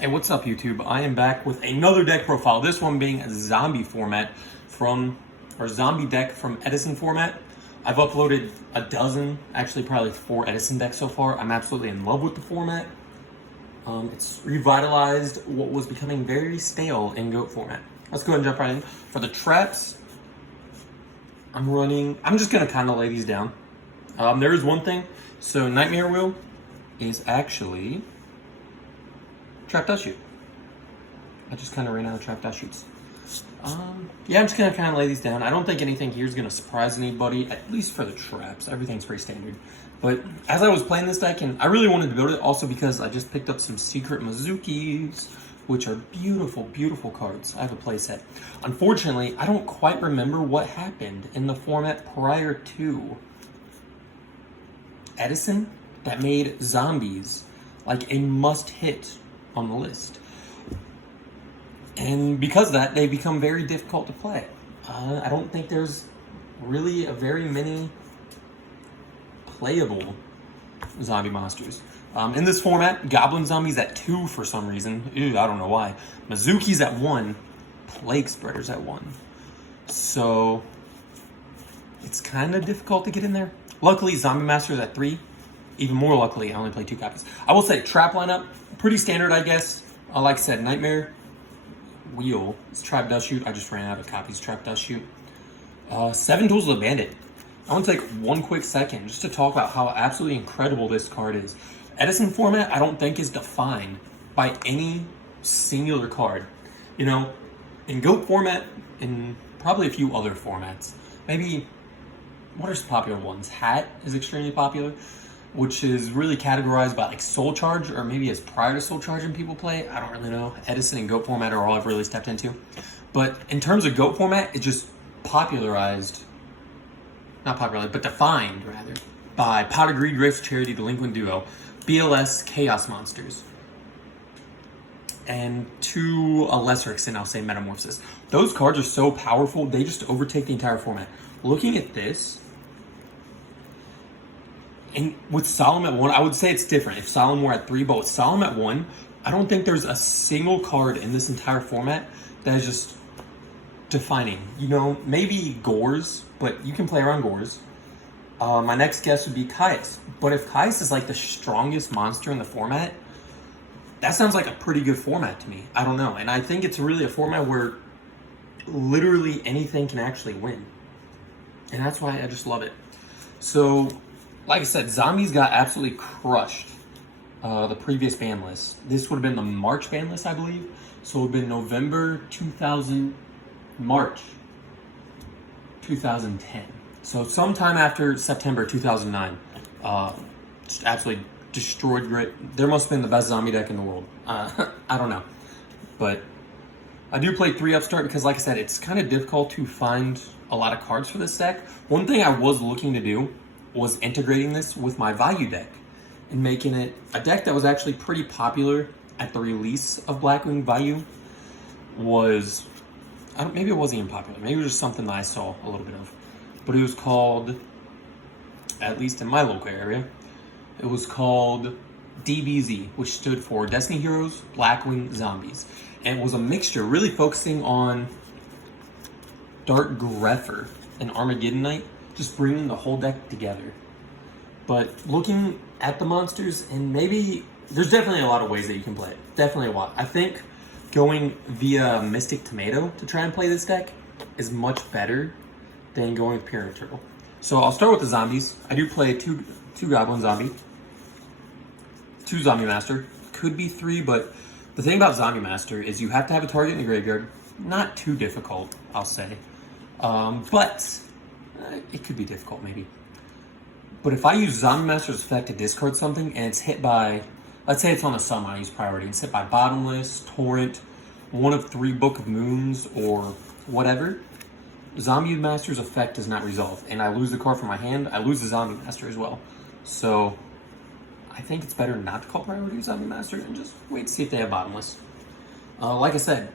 Hey, what's up, YouTube? I am back with another deck profile. This one being a zombie format zombie deck from Edison format. I've uploaded a dozen, actually probably 4 Edison decks so far. I'm absolutely in love with the format. It's revitalized what was becoming very stale in GOAT format. Let's go ahead and jump right in. For the traps, I'm just gonna kind of lay these down. There is one thing. So Nightmare Wheel is actually trap dust shoot. I just kind of ran out of trap dust shoots. Yeah, I'm just gonna kind of lay these down. I don't think anything here is gonna surprise anybody, at least for the traps. Everything's pretty standard. But as I was playing this deck, and I really wanted to build it also because I just picked up some secret Mizukis, which are beautiful, beautiful cards. I have a playset. Unfortunately, I don't quite remember what happened in the format prior to Edison that made zombies like a must-hit on the list. And because of that, they become very difficult to play. I don't think there's really a very many playable zombie monsters. In this format, Goblin Zombies at 2 for some reason. Ew, I don't know why. Mizuki's at 1, Plague Spreaders at 1. So it's kind of difficult to get in there. Luckily, Zombie Masters at 3. Even more luckily, I only play 2 copies. I will say, trap lineup, pretty standard, I guess. Like I said, Nightmare Wheel is Trap Dust Shoot. I just ran out of copies, Trap Dust Shoot. 7 Tools of the Bandit. I want to take one quick second just to talk about how absolutely incredible this card is. Edison format, I don't think, is defined by any singular card. You know, in GOAT format, in probably a few other formats, maybe, what are some popular ones? Hat is extremely popular, which is really categorized by like Soul Charge, or maybe as prior to Soul Charge and people play. I don't really know. Edison and GOAT format are all I've really stepped into. But in terms of GOAT format, it's just defined rather, by Pot of Greed, Rift, Charity, Delinquent Duo, BLS, Chaos Monsters, and to a lesser extent, I'll say Metamorphosis. Those cards are so powerful, they just overtake the entire format. Looking at this, and with Solemn at 1, I would say it's different if Solemn were at 3, but with Solemn at 1, I don't think there's a single card in this entire format that is just defining. You know, maybe Gores, but you can play around Gores. My next guess would be Caius. But if Caius is like the strongest monster in the format, that sounds like a pretty good format to me. I don't know. And I think it's really a format where literally anything can actually win. And that's why I just love it. So, like I said, Zombies got absolutely crushed the previous ban list. This would have been the March ban list, I believe. So it would have been March 2010. So sometime after September 2009, just absolutely destroyed Grit. There must have been the best zombie deck in the world. I don't know. But I do play 3 Upstart because, like I said, it's kind of difficult to find a lot of cards for this deck. One thing I was looking to do was integrating this with my Vayu deck and making it a deck that was actually pretty popular at the release of Blackwing Vayu. Maybe it wasn't even popular. Maybe it was just something that I saw a little bit of. But it was called, at least in my local area, it was called DBZ, which stood for Destiny Heroes Blackwing Zombies. And it was a mixture really focusing on Dark Grepher and Armageddon Knight, just bringing the whole deck together. But looking at the monsters, and maybe there's definitely a lot of ways that you can play it. Definitely a lot. I think going via Mystic Tomato to try and play this deck is much better than going with Pyramid Turtle. So I'll start with the zombies. I do play two Goblin Zombie, 2 Zombie Master. Could be 3, but the thing about Zombie Master is you have to have a target in the graveyard. Not too difficult, I'll say. But it could be difficult, maybe. But if I use Zombie Master's effect to discard something and it's hit by, let's say it's on a summon, I use priority. It's hit by Bottomless, Torrent, one of 3 Book of Moons, or whatever. Zombie Master's effect does not resolve, and I lose the card from my hand. I lose the Zombie Master as well. So I think it's better not to call priority Zombie Master and just wait to see if they have Bottomless. Like I said,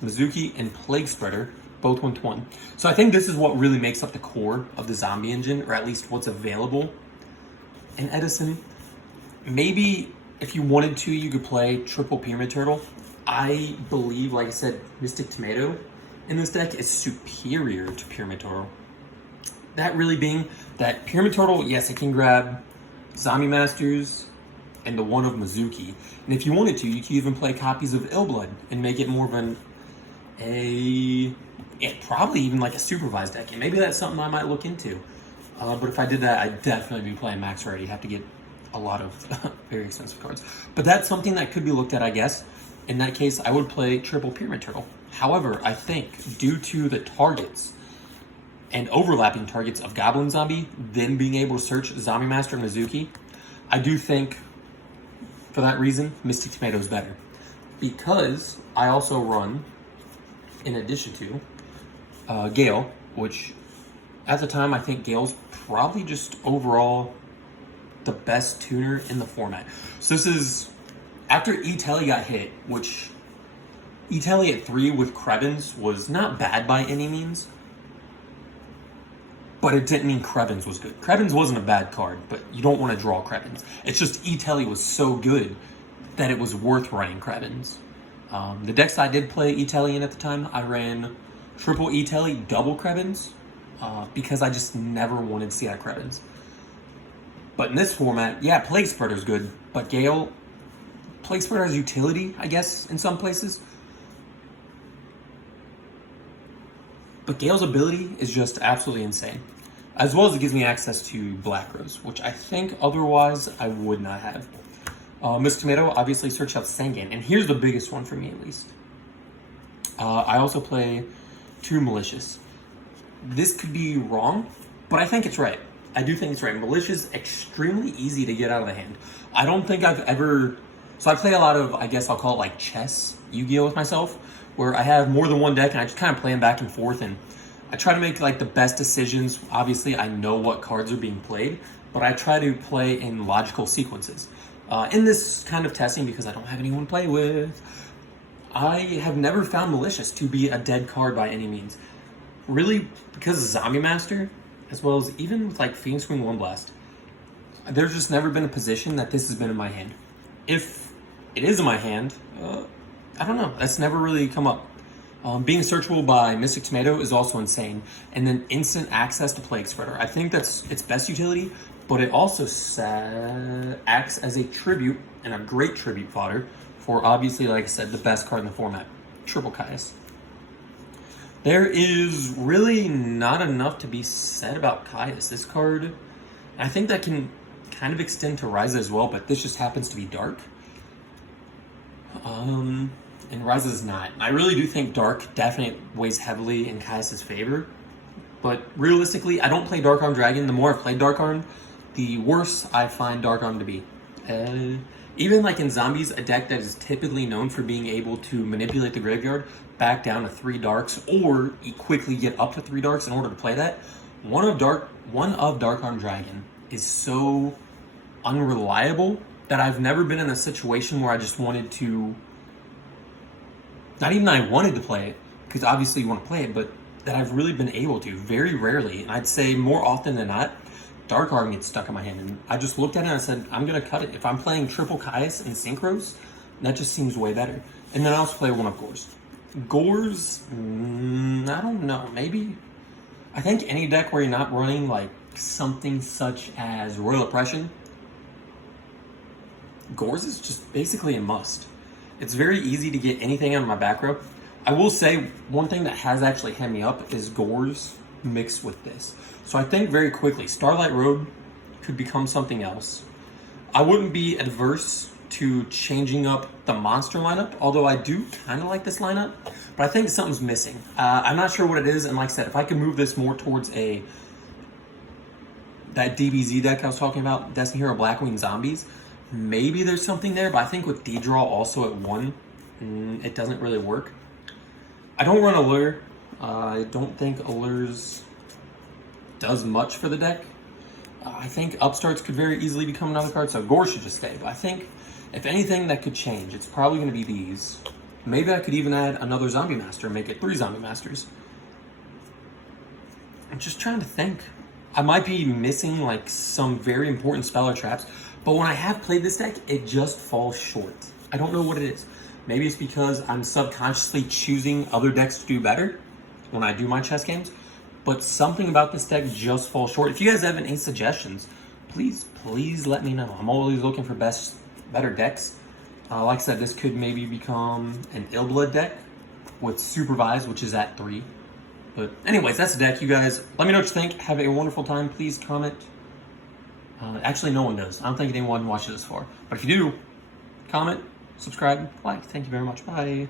Mizuki and Plague Spreader both 1/1. So I think this is what really makes up the core of the zombie engine, or at least what's available in Edison. Maybe if you wanted to, you could play triple Pyramid Turtle. I believe, like I said, Mystic Tomato in this deck is superior to Pyramid Turtle. That really being that Pyramid Turtle, yes, it can grab Zombie Masters and the one of Mizuki. And if you wanted to, you could even play copies of Illblood and make it more of probably even like a supervised deck. And maybe that's something I might look into. But if I did that, I'd definitely be playing max rarity. Have to get a lot of very expensive cards. But that's something that could be looked at, I guess. In that case, I would play triple Pyramid Turtle. However, I think due to the targets and overlapping targets of Goblin Zombie, then being able to search Zombie Master and Mizuki, I do think, for that reason, Mystic Tomato is better. Because I also run, in addition to, Gale, which at the time I think Gale's probably just overall the best tuner in the format. So this is after E-Telly got hit, which E-Telly at 3 with Krebins was not bad by any means, but it didn't mean Krebins was good. Krebins wasn't a bad card, but you don't want to draw Krebins. It's just E-Telly was so good that it was worth running Krebins. The decks I did play E-Telly in at the time, I ran triple E-Telly, double Krebins, because I just never wanted to see that Krebins. But in this format, yeah, Plague Spreader's good, but Gale, Plague Spreader has utility, I guess, in some places. But Gale's ability is just absolutely insane. As well as it gives me access to Black Rose, which I think otherwise I would not have. Miss Tomato, obviously search out Sengen, and here's the biggest one for me at least. I also play 2 Malicious. This could be wrong, but I think it's right. I do think it's right. Malicious, extremely easy to get out of the hand. I don't think I've ever... So I play a lot of, I guess I'll call it like chess, Yu-Gi-Oh! With myself, where I have more than one deck and I just kind of play them back and forth, and I try to make like the best decisions. Obviously, I know what cards are being played, but I try to play in logical sequences. In this kind of testing, because I don't have anyone to play with, I have never found Malicious to be a dead card by any means. Really, because of Zombie Master, as well as even with like Phoenix Wing One Blast, there's just never been a position that this has been in my hand. If it is in my hand, I don't know. That's never really come up. Being searchable by Mystic Tomato is also insane. And then instant access to Plague Spreader. I think that's its best utility, but it also acts as a tribute, and a great tribute fodder, for obviously, like I said, the best card in the format, Triple Caius. There is really not enough to be said about Caius. This card, I think that can kind of extend to Ryza as well, but this just happens to be dark. And Ryza is not. I really do think dark definitely weighs heavily in Caius' favor, but realistically, I don't play Dark Arm Dragon. The more I play Dark Arm, the worse I find Dark Arm to be. Even like in Zombies, a deck that is typically known for being able to manipulate the graveyard back down to 3 darks, or quickly get up to 3 darks in order to play that. One of Dark Arm Dragon is so unreliable that I've never been in a situation where I just wanted to, not even I wanted to play it, because obviously you want to play it, but that I've really been able to, very rarely. And I'd say more often than not, Dark Arm gets stuck in my hand, and I just looked at it and I said, I'm going to cut it. If I'm playing triple Caius and Synchros, that just seems way better. And then I also play one of Gores. Gores, I don't know, maybe. I think any deck where you're not running like something such as Royal Oppression, Gores is just basically a must. It's very easy to get anything out of my back row. I will say one thing that has actually hemmed me up is Gores mixed with this. So I think very quickly, Starlight Road could become something else. I wouldn't be adverse to changing up the monster lineup, although I do kind of like this lineup, but I think something's missing. I'm not sure what it is, and like I said, if I could move this more towards that DBZ deck I was talking about, Destiny Hero Blackwing Zombies, maybe there's something there, but I think with D-Draw also at 1, it doesn't really work. I don't run Allure. I don't think Allures does much for the deck. I think Upstarts could very easily become another card, so Gore should just stay. But I think, if anything that could change, it's probably going to be these. Maybe I could even add another Zombie Master and make it 3 Zombie Masters. I'm just trying to think. I might be missing like some very important spell or traps, but when I have played this deck, it just falls short. I don't know what it is. Maybe it's because I'm subconsciously choosing other decks to do better when I do my chess games, but something about this deck just falls short. If you guys have any suggestions, please let me know. I'm always looking for better decks. Like I said, this could maybe become an Ill Blood deck with Supervise, which is at 3. But anyways, that's the deck. You guys, let me know what you think. Have a wonderful time. Please comment. Actually, no one does. I don't think anyone watches this far. But if you do, comment, subscribe, like. Thank you very much. Bye.